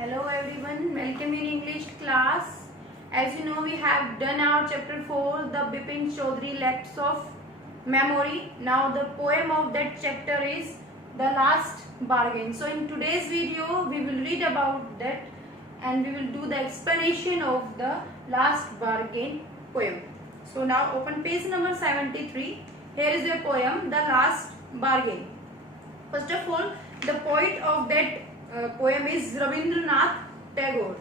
Hello everyone, welcome in English class. As you know, we have done our chapter 4, the Bipin Chaudhary Lapse of Memory. Now the poem of that chapter is The Last Bargain. So in today's video, we will read about that and we will do the explanation of the Last Bargain poem. So now open page number 73. Here is the poem, The Last Bargain. First of all, the poet of that poem is Rabindranath Tagore.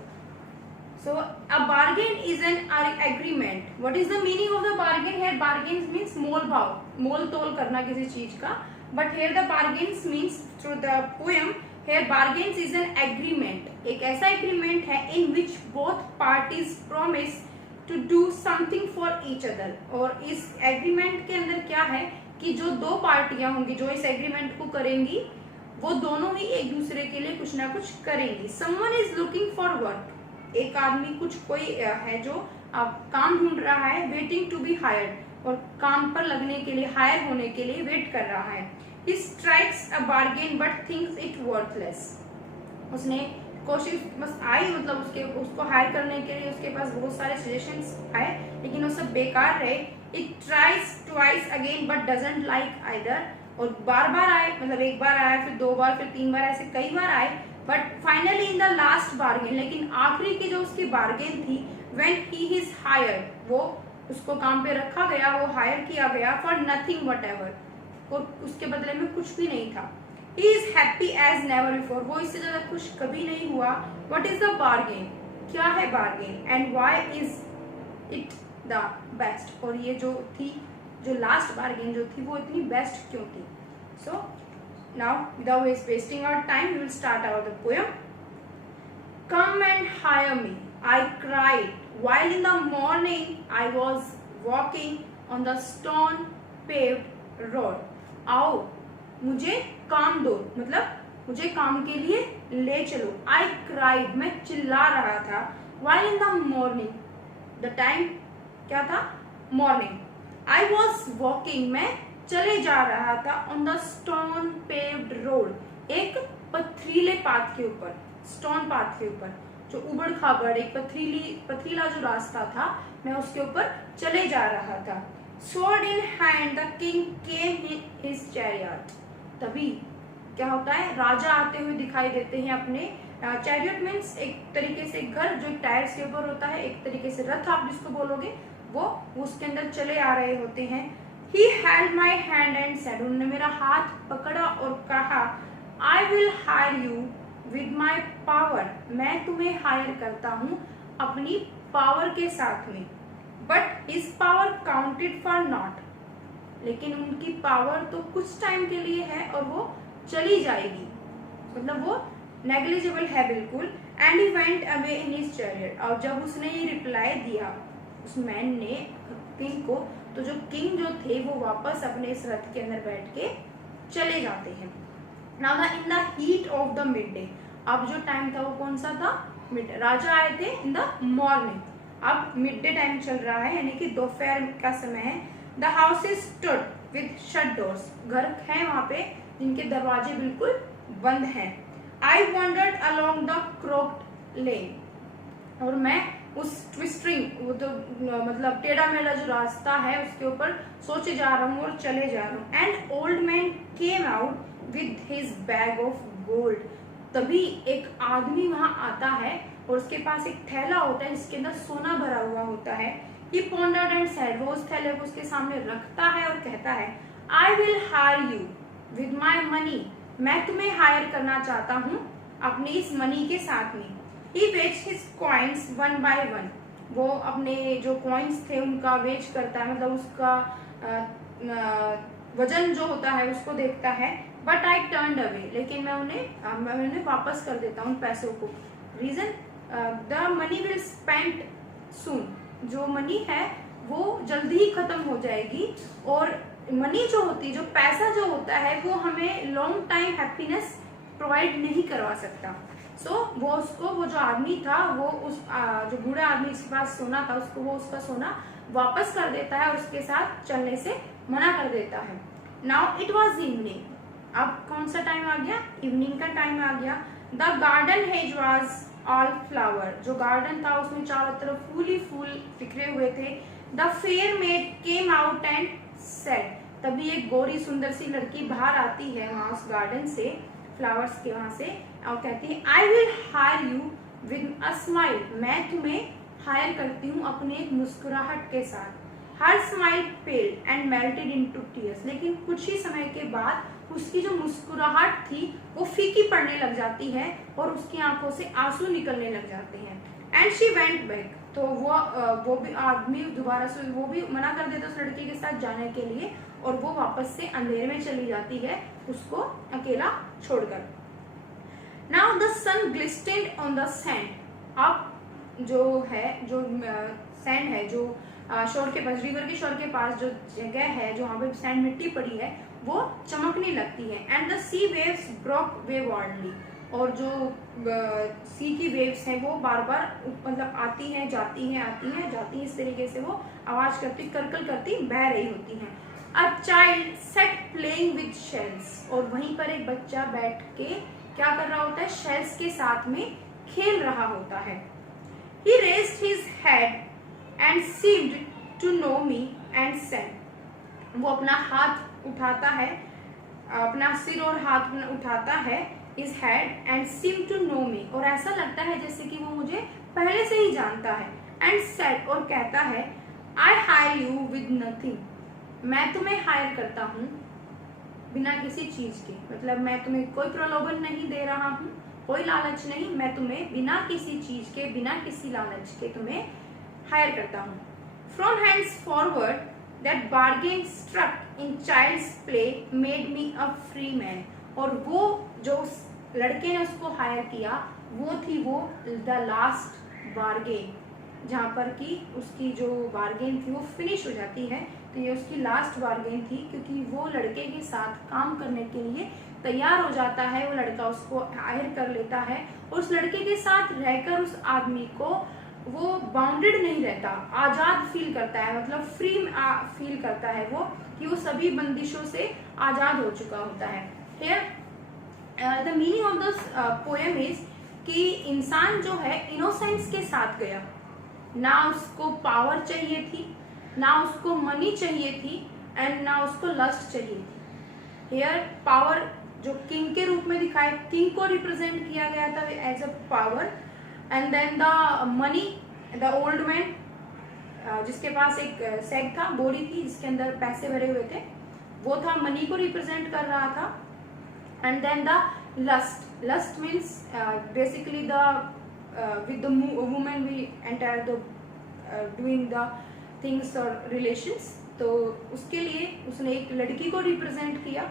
So a bargain is an agreement. What is the meaning of the bargain? Here bargains means मोल भाव, मोल तोल करना किसी चीज का. But here the bargains means through the poem. Here bargains is an agreement. एक ऐसा agreement है in which both parties promise to do something for each other. और इस agreement के अंदर क्या है कि जो दो पार्टियां होंगी जो इस एग्रीमेंट को करेंगी वो दोनों ही एक दूसरे के लिए कुछ ना कुछ करेंगी. Someone is looking for work. एक आदमी कोई है जो काम ढूंढ रहा है. वेटिंग टू बी हायर्ड, और काम पर लगने के लिए, हायर होने के लिए वेट कर रहा है. He strikes a bargain but thinks it worthless. उसने कोशिश बस आई, मतलब उसको हायर करने के लिए उसके पास बहुत सारे सजेशंस आए लेकिन वो सब बेकार रहे. It tries twice again but doesn't like either. और बार बार आए, मतलब एक बार आया, फिर दो बार, फिर तीन बार, ऐसे कई बार आए. But finally in the last bargain, लेकिन आखिरी की जो उसकी बार्गेन थी, व्हेन ही इज हायर, वो उसको काम पे रखा गया, वो हायर किया गया फॉर नथिंग वट एवर, और उसके बदले में कुछ भी नहीं था. He is happy as never before. वो इससे ज्यादा खुश कभी नहीं हुआ. वट इज द बार्गेन, क्या है bargain, and why is it the best. और ये जो थी, जो लास्ट बार्गेन जो थी, वो इतनी बेस्ट क्यों थी. So now without wasting our time we will start our the poem. Come and hire me, I cried while in the morning I was walking on the stone paved road. आओ मुझे काम दो, मतलब मुझे काम के लिए ले चलो. I cried, मैं चिल्ला रहा था. while in the morning, the time क्या था, morning. I was walking, मैं चले जा रहा था. on the stone paved road, एक पथरीले पाथ के ऊपर, स्टोन पाथ के ऊपर, जो उबड़ खाबड़ एक पथरीला जो रास्ता था, मैं उसके ऊपर चले जा रहा था. Sword in hand, the king came in his chariot. तभी क्या होता है, राजा आते हुए दिखाई देते हैं अपने. चैरियट मीन्स एक तरीके से घर जो टायर्स के ऊपर होता है, एक तरीके से रथ आप जिसको बोलोगे, वो उसके अंदर चले आ रहे होते हैं. He held my hand and said, उन्होंने मेरा हाथ पकड़ा और कहा, I will hire you with my power. मैं तुम्हें हायर करता हूँ अपनी पावर के साथ में. But his power counted for naught. लेकिन उनकी पावर तो कुछ टाइम के लिए है और वो चली जाएगी, मतलब वो नेग्लिजिबल है बिल्कुल. And he went away in his chariot. और जब उसने ये रिप्लाई दिया उस मैन ने किंग को, तो जो किंग जो थे वो वापस अपने इस रथ के अंदर बैठ के चले जाते हैं. Now in the heat of the midday, अब जो टाइम था वो कौन सा था, मिड. राजा आए थे इन द मॉर्निंग, अब मिड डे टाइम चल रहा है, यानी कि दोपहर का समय है. The house is stood with shut doors, घर है वहां पे जिनके दरवाजे बिल्कुल बंद हैं. आई वॉन्डर्ड अलोंग द क्रोक्ड लेन, और मैं उस ट्विस्टिंग, वो तो मतलब टेढ़ा मेढ़ा जो रास्ता है उसके ऊपर सोचे जा रहा हूँ और चले जा रहा हूँ. And old man came out with his bag of gold. तभी एक आदमी वहां आता है और उसके पास एक थैला होता है जिसके अंदर सोना भरा हुआ होता है. He pondered and said, वो उस थैले को उसके सामने रखता है और कहता है, I will hire you with my money. मैं तुम्हें हायर करना चाहता हूँ अपनी इस मनी के साथ में. He weighs his coins one by one. वो अपने जो कॉइन्स थे उनका वेच करता है, मतलब उसका वजन जो होता है उसको देखता है. बट आई टर्न अवे, लेकिन मैं उन्हें वापस कर देता हूँ पैसों को. Reason, the money will spend soon. जो मनी है वो जल्दी ही खत्म हो जाएगी, और मनी जो होती, जो पैसा जो होता है वो हमें लॉन्ग टाइम हैप्पीनेस प्रोवाइड नहीं करवा सकता. सो वो जो आदमी था, वो उस जो बूढ़ा आदमी जिसके पास सोना था, उसको वो उसका सोना वापस कर देता है और उसके साथ चलने से मना कर देता है. Now it was evening. अब कौन सा टाइम आ गया, इवनिंग का टाइम आ गया. The garden hedge was all flower, जो गार्डन था उसमें चारों तरफ फूल ही फूल बिखरे हुए थे। The fair made came out and said, तभी एक गोरी सुंदर सी लड़की बाहर आती है वहां उस गार्डन से, फ्लावर्स के वहां से, और कहती है I will hire you with a smile, मैं तुम्हें हायर करती हूँ अपने एक मुस्कुराहट के साथ। Her smile पेल्ड and melted into tears, लेकिन कुछ ही समय के बाद उसकी जो मुस्कुराहट थी वो फीकी पड़ने लग जाती है और उसकी आंखों से आंसू निकलने लग जाते हैं। एंड शी वेंट बैक, तो वो भी आदमी दोबारा से वो भी मना कर देता उस लड़की के साथ जाने के लिए, और वो वापस से अंधेरे में चली जाती है उसको अकेला छोड़कर। Now the sun glistened on the sand, अब जो सैंड है, जो शोर के पास, रिवर के शोर के पास जो जगह है, जो वहां पे सैंड मिट्टी पड़ी है, वो चमकने लगती है। And the sea waves broke waywardly, और जो सी की वेव्स हैं वो बार बार मतलब आती हैं जाती हैं, आती हैं जाती हैं, इस तरीके से वो आवाज करती, करकल करती बह रही होती हैं। A child set playing with shells, और वहीं पर एक बच्चा बैठ के क्या कर रहा होता है, शेल्स के साथ में खेल रहा होता है। He raised his head and seemed to know me and said, वो अपना हाथ उठाता है, अपना सिर और हाथ उठाता है, his head and seemed to know me, और ऐसा लगता है जैसे कि वो मुझे पहले से ही जानता है। and said, और कहता है I hire you with nothing, मैं तुम्हें हायर करता हूँ बिना किसी चीज के, मतलब मैं तुम्हें कोई प्रलोभन नहीं दे रहा हूँ, कोई लालच नहीं, मैं तुम्हें बिना किसी चीज के, बिना किसी लालच के तुम्हें हायर करता हूँ। From hands forward that bargain struck in child's play made me a free man, और वो जो लड़के ने उसको हायर किया वो थी वो द लास्ट बार्गेन, जहाँ पर कि उसकी जो बार्गेन थी वो फिनिश हो जाती है, तो ये उसकी लास्ट बार्गेन थी, क्योंकि वो लड़के के साथ काम करने के लिए तैयार हो जाता है, वो लड़का उसको हायर कर लेता है, और उस लड़के के साथ रहकर उस आदमी को वो बाउंडेड नहीं रहता, आजाद फील करता है, मतलब फ्री फील करता है वो, कि वो सभी बंदिशों से आजाद हो चुका होता है। Here the meaning of the poem is कि इंसान जो है इनोसेंस के साथ गया, ना उसको पावर चाहिए थी, ना उसको मनी चाहिए थी, एंड ना उसको लस्ट चाहिए थी। हियर पावर जो किंग के रूप में दिखाए, किंग को रिप्रेजेंट किया गया था as a power, and then the money, the old man जिसके पास एक सैग था, बोरी थी जिसके अंदर पैसे भरे हुए थे, वो था मनी को रिप्रेजेंट कर रहा था। And then the lust, lust means basically the with the woman we enter the doing the things or relations, तो उसके लिए उसने एक लड़की को रिप्रेजेंट किया,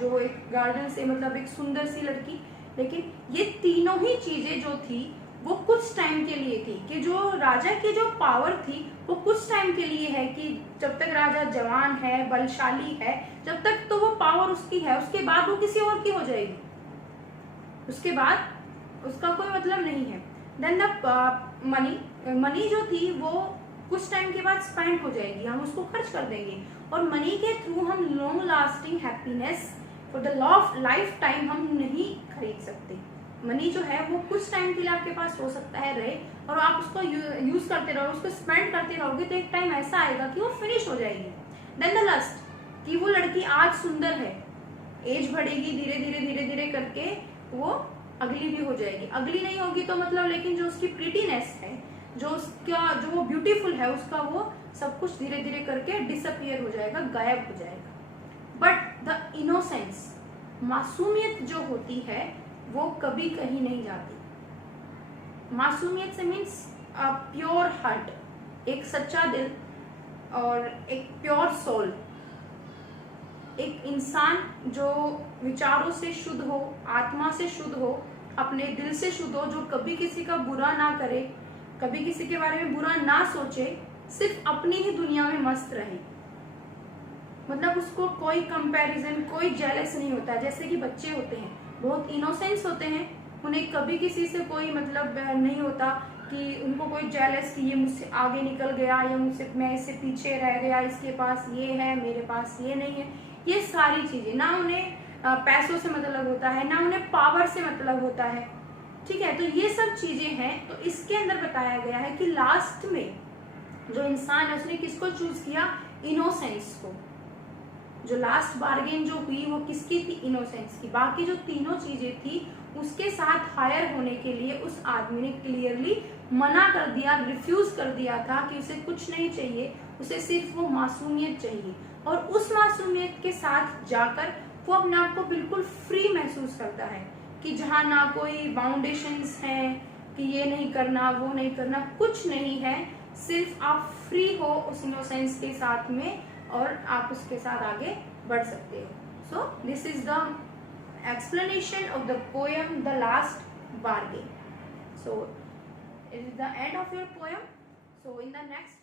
जो एक गार्डन से, मतलब एक सुंदर सी लड़की। लेकिन ये तीनों ही चीजें जो थी वो कुछ टाइम के लिए थी, कि जो राजा की जो पावर थी वो कुछ टाइम के लिए है, कि जब तक राजा जवान है, बलशाली है, जब तक तो वो पावर उसकी है, उसके बाद वो किसी और की हो जाएगी, उसके बाद उसका कोई मतलब नहीं है। देन द मनी जो थी वो कुछ टाइम के बाद स्पेंड हो जाएगी, हम उसको खर्च कर देंगे, और मनी के थ्रू हम long lasting happiness for the life time हम नहीं खरीद सकते। मनी जो है वो कुछ टाइम के लिए आपके पास हो सकता है रहे, और आप उसको यूज करते रहो, उसको स्पेंड करते रहोगे, तो एक टाइम ऐसा आएगा कि वो फिनिश हो जाएगी। देन द लस्ट, कि वो लड़की आज सुंदर है, एज बढ़ेगी धीरे धीरे धीरे धीरे करके वो अगली भी हो जाएगी, अगली नहीं होगी तो मतलब, लेकिन जो उसकी प्रीटीनेस है, जो वो ब्यूटीफुल है, उसका वो सब कुछ धीरे धीरे करके डिसअपियर हो जाएगा, गायब हो जाएगा। बट द इनोसेंस, मासूमियत जो होती है वो कभी कहीं नहीं जाती। मासूमियत से मीन्स अ प्योर हार्ट, एक सच्चा दिल और एक प्योर सोल, एक इंसान जो विचारों से शुद्ध हो, आत्मा से शुद्ध हो, अपने दिल से शुद्ध हो, जो कभी किसी का बुरा ना करे, कभी किसी के बारे में बुरा ना सोचे, सिर्फ अपनी ही दुनिया में मस्त रहे, मतलब उसको कोई कंपैरिजन, कोई जेलस नहीं होता। जैसे कि बच्चे होते हैं, बहुत इनोसेंस होते हैं, उन्हें कभी किसी से कोई मतलब नहीं होता कि उनको कोई जेलस कि ये मुझसे आगे निकल गया, या मुझसे, मैं इससे पीछे रह गया, इसके पास ये है मेरे पास ये नहीं है, ये सारी चीजें। ना उन्हें पैसों से मतलब होता है, ना उन्हें पावर से मतलब होता है, ठीक है, तो ये सब चीजें हैं। तो इसके अंदर बताया गया है कि लास्ट में जो इंसान है उसने किसको चूज किया, इनोसेंस को। जो लास्ट बार्गेन जो हुई वो किसकी थी, इनोसेंस की। बाकी जो तीनों चीजें थी उसके साथ हायर होने के लिए उस आदमी ने क्लियरली मना कर दिया, रिफ्यूज कर दिया था कि उसे कुछ नहीं चाहिए, उसे सिर्फ वो मासूमियत चाहिए। और उस मासूमियत के साथ जाकर वो अपने आप को बिल्कुल फ्री महसूस करता है कि जहाँ ना कोई बाउंडेशंस हैं कि ये नहीं करना वो नहीं करना, कुछ नहीं है, सिर्फ आप फ्री हो उस इनोसेंस के साथ में और आप उसके साथ आगे बढ़ सकते हो। So this is the explanation of the poem The Last Bargain. So it is the end of your poem. So in the next